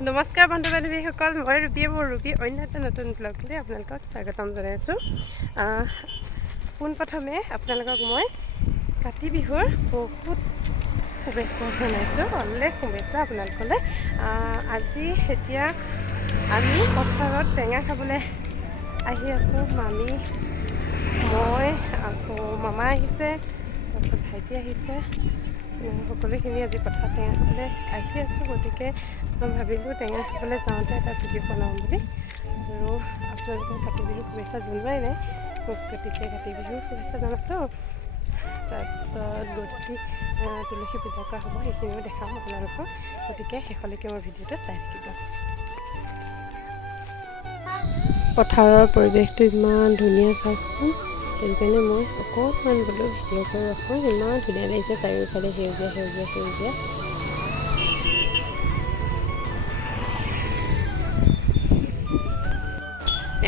নমস্কাৰ বন্ধু বান্ধৱীসকল, মই ৰূপীয়ে মোৰ অন্য এটা নতুন ব্লগলৈ আপোনালোকক স্বাগতম জনাইছোঁ। পোনপ্ৰথমে আপোনালোকক মই কাতি বিহুৰ বহুত শুভেচ্ছা জনাইছোঁ, অলেখ শুভেচ্ছা আপোনালোকলৈ। আজি এতিয়া আমি পথাৰত টেঙা খাবলৈ আহি আছোঁ। মামী, মই, আকৌ মামা আহিছে, তাৰপিছত ভাইটি আহিছে। সকলোখিনি আজি পথাৰত টেঙা খাবলৈ আহি আছোঁ। গতিকে মই ভাবিলোঁ টেঙা খাবলৈ যাওঁতে এটা ভিডিঅ' বনাওঁ বুলি। আৰু আপোনালোকে কাতি বিহুৰ শুভেচ্ছা জনোৱাই নাই মোক, গতিকে কাতি বিহুৰ শুভেচ্ছা জনাইছোঁ। তাৰপিছত গধূলি তুলসী পূজা কৰা হ'ব, সেইখিনিও দেখাম আপোনালোকক। গতিকে শেষলৈকে মোৰ ভিডিঅ'টো চাই থাকিব। পথাৰৰ পৰিৱেশটো ইমান ধুনীয়া চাওকচোন। সেইকাৰণে মই অকণমান বোলো ভিডিঅ' কৰি ৰাখোঁ। ইমান ধুনীয়া লাগিছে, চাৰিওফালে সেউজীয়া সেউজীয়া সেউজীয়া।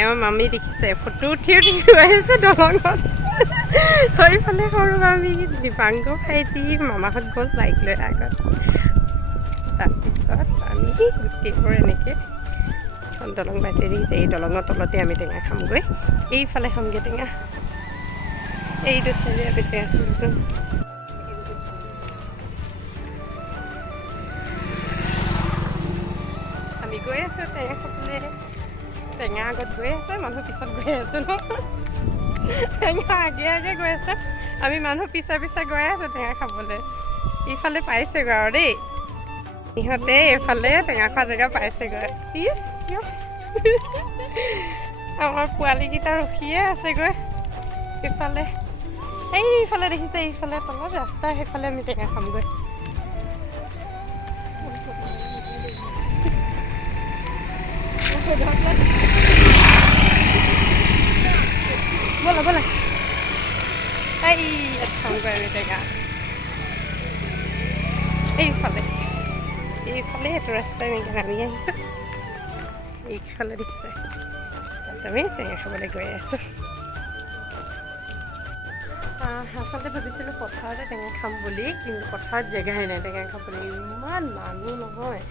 এওঁ মামী দেখিছে ফটো উঠি গৈ আছে দলঙত। সেইফালে সৰু মামী, দীপাংক ভাইটি, মামাহঁত গ'ল বাইক লৈ আগত। তাৰপিছত আমি গোটেইবোৰ এনেকৈ দলং পাইছে দেখিছে। এই দলঙৰ তলতে আমি টেঙা খামগৈ। এইফালে খামগৈ টেঙা, এইটো চাইডে আমি টেঙা খামগৈ। আমি গৈ আছোঁ টেঙা খাবলৈ। টেঙা আগত গৈ আছে, মানুহ পিছত গৈ আছোঁ ন। টেঙা আগে আগে গৈ আছে, আমি মানুহ পিছে পিছে গৈ আছোঁ টেঙা খাবলৈ। ইফালে পাইছেগৈ আৰু দেই, ইহঁতে এইফালে টেঙা খোৱা জেগা পাইছেগৈ। কিয় আমাৰ পোৱালীকেইটা ৰখিয়ে আছেগৈ ইফালে। এইফালে দেখিছে, এইফালে তলত ৰাস্তা, সেইফালে আমি টেঙা খামগৈ। ব'লা ব'লা, খামগৈ আমি টেঙা। এইফালে এইটো ৰাস্তাই এনেকৈ নামি আহিছোঁ। এইফালে দেখিছে, তাত আমি টেঙা খাবলৈ গৈ আছোঁ। আচলতে ভাবিছিলোঁ পথাৰতে টেঙা খাম বুলি, কিন্তু পথাৰত জেগাই নাই টেঙা খাবলৈ, ইমান মানুহ নহয়।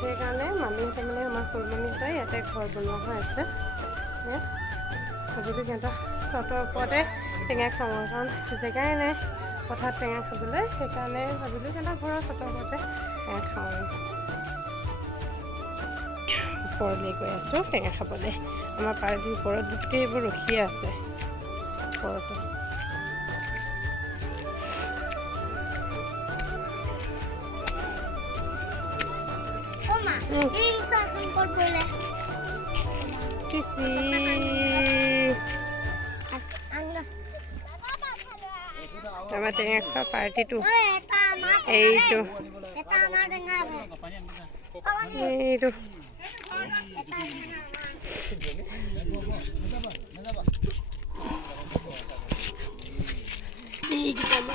সেইকাৰণে মামীহঁতে মানে আমাৰ সৰু মামীহঁতে ইয়াতে ঘৰ বনোৱা হৈ আছে। ভাবিলোঁ সিহঁতৰ চটৰ ওপৰতে টেঙা খাওঁ, কাৰণ জেগাই নাই পথাৰত টেঙা খাবলৈ। সেইকাৰণে ভাবিলোঁ সিহঁতৰ ঘৰৰ চটৰ ওপৰতে টেঙা খাওঁ। ওপৰলৈ গৈ আছোঁ টেঙা খাবলৈ। আমাৰ পাৰ্টিৰ ওপৰত গোটেইবোৰ ৰখিয়ে আছে ওপৰতে। আমাৰ টেঙা খোৱা পাৰ্টিটো এইটো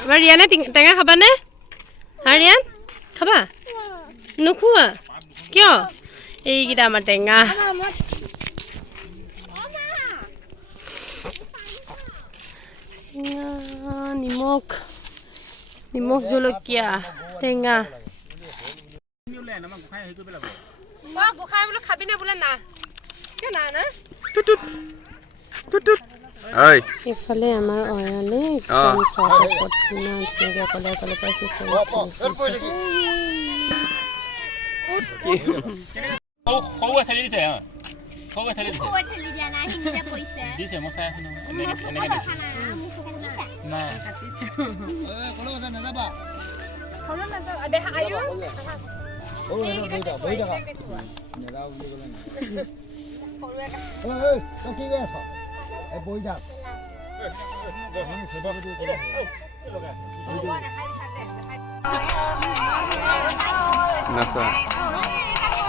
আমাৰ ৰিয়ানে টেঙা খাবানে? ৰিয়ান খাবা? নোখোৱা কিয়? এইকেইটা আমাৰ টেঙা। নিমখ জলকীয়া টেঙা। গোসাঁই বোলো খাবিনে বোলে না, কিয় না না। এইফালে আমাৰ অয়ালে একদম চৰবত ইমান ধুনীয়াকৈ অকলে অকলে পাইছোঁ।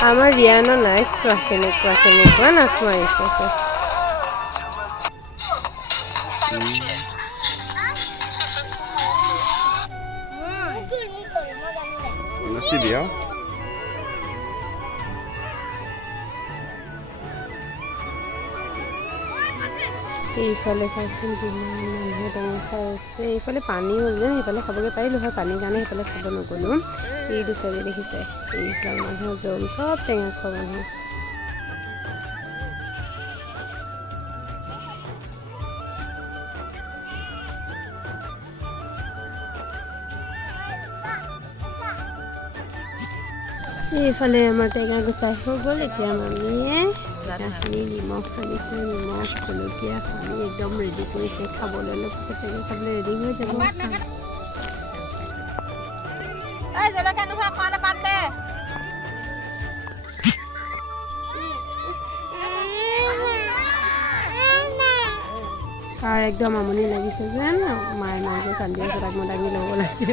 আমাৰ ৰিয়ানৰ নাই চোৱা কেনেকুৱা নাচোৱা আহিছে। এইফালে চাওকচোন কিমান মানুহে টেঙা খাই আছে। এইফালে পানী হ'ল যে সেইফালে খাবগৈ পাৰিলোঁ হয়, পানীৰ কাৰণে সেইফালে খাব নগ'লোঁ। এইটো চাগে দেখিছে, এইবিলাক মানুহৰ জন চব টেঙা খোৱা মানুহ। এইফালে আমাৰ টেঙা গুচাই হৈ গ'ল। এতিয়া মামীয়ে টেঙাখিনি নিমখ সানিছে, নিমখ জলকীয়া সানি একদম ৰেডি কৰিছে খাবলৈ। অলপ পিছত টেঙা খাবলৈ ৰেডি হৈ যাব। তাৰ একদম আমনি লাগিছে যেন মায়ে মাকে কান্দি আছে, তাক মই দাঙি ল'ব লাগে,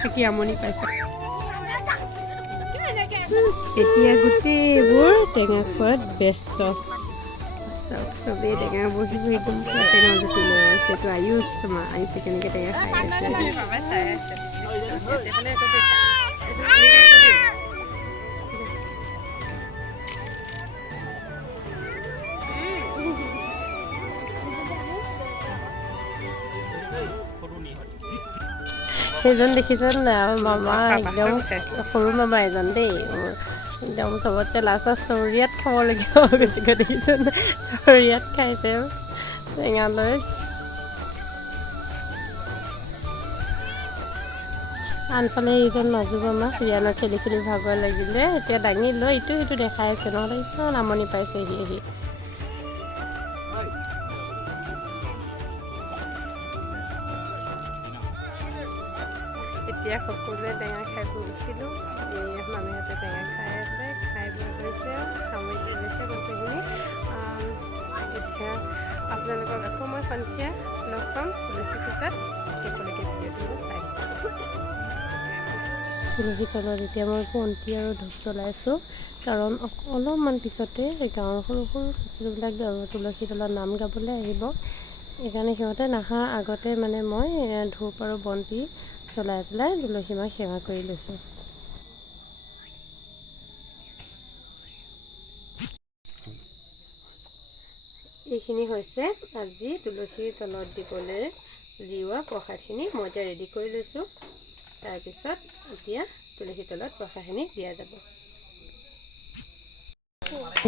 থাকি আমনি পাইছে। এতিয়া গোটেইবোৰ টেঙা খোৱাত ব্যস্ত। চবেই টেঙা বহি বহি একদম টেঙা জুতি লৈ আছে। এইটো আয়ুষ মা আহিছে কেনেকৈ টেঙা খাই আছে। সেইজন দেখিছে মামা একদম সৰু মামা এজন দেই, একদম চবতছে লাষ্টত চৰিয়াত খাবলগীয়া হৈ গৈছে। দেখিছে চৰিয়াত খাইছে টেঙা লৈ। আনফালে এইজন মাজু মামা ৰিয়ানৰ খেলি খেলি ভাগৰ লাগিলে, এতিয়া দাঙি লৈ ইটো সিটো দেখাই আছে, নহ'লে ইমান আমনি পাইছে আহি। এতিয়া সকলোৱে টেঙা খাই বহিছিলোঁ। এই মামীহঁতে টেঙা খাই আছে, খাই বৈ গৈছে, সামৰি গৈছে বস্তুখিনি। এতিয়া আপোনালোকক আকৌ মই সন্ধিয়া লগ পাম তুলসী পূজাত। সেইখনকে ভিডিঅ'টো চাই তুলসী তলত এতিয়া মই বন্তি আৰু ধূপ জ্বলাইছোঁ, কাৰণ অলপমান পিছতে গাঁৱৰ সৰু সৰু ল'ৰা-ছোৱালীবিলাক তুলসী তলত নাম গাবলৈ আহিব। সেইকাৰণে সিহঁতে নহাৰ আগতে মানে মই ধূপ আৰু বন্তি জ্বলাই পেলাই তুলসী মাক সেৱা কৰি লৈছোঁ। এইখিনি হৈছে আজি তুলসীৰ তলত দিবলৈ লিওৱা প্ৰসাদখিনি। মই এতিয়া ৰেডি কৰি লৈছোঁ। তাৰপিছত এতিয়া তুলসীৰ তলত প্ৰসাদখিনি দিয়া যাব।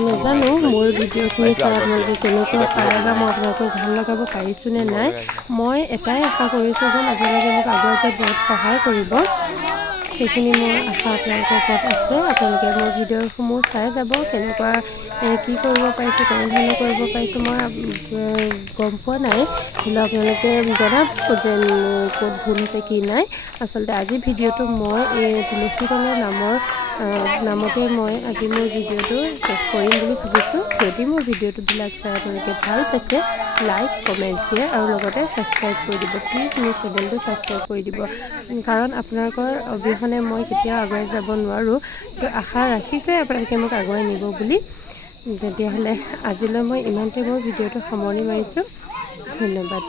নাজানো মোৰ ভিডিঅ'খিনি চাই আপোনালোকে কেনেকৈ পায় বা মই আপোনালোকক ভাল লগাব পাৰিছোঁ নে নাই। মই এটাই আশা কৰিছোঁ যেন আপোনালোকে মোক আগুৱাই যোৱাত বহুত সহায় কৰিব। সেইখিনি মোৰ আশা আপোনালোকৰ ওপৰত আছে। আপোনালোকে মোৰ ভিডিঅ'সমূহ চাই যাব, কেনেকুৱা কি কৰিব পাৰিছোঁ, কেনেধৰণে কৰিব পাৰিছোঁ মই গম পোৱা নাই। হ'লেও আপোনালোকে জনাব যে ক'ত ভুল হৈছে কি নাই। আচলতে আজি ভিডিঅ'টো মই এই তুলসী তলৰ নামতে মই আজি মোৰ ভিডিঅ'টো শেষ কৰিম বুলি ভাবিছোঁ। যদি মোৰ ভিডিঅ'টোবিলাক চাই আপোনালোকে ভাল পাইছে, লাইক কমেণ্ট শ্বেয়াৰ আৰু লগতে ছাবস্ক্ৰাইব কৰি দিব। প্লিজ মোৰ চেনেলটো ছাবস্ক্ৰাইব কৰি দিব, কাৰণ আপোনালোকৰ অবিহনে মই কেতিয়াও আগুৱাই যাব নোৱাৰোঁ। তো আশা ৰাখিছোঁ আপোনালোকে মোক আগুৱাই নিব বুলি। তেতিয়াহ'লে আজিলৈ মই ইমানতে মোৰ ভিডিঅ'টো সামৰণি মাৰিছোঁ। ধন্যবাদ।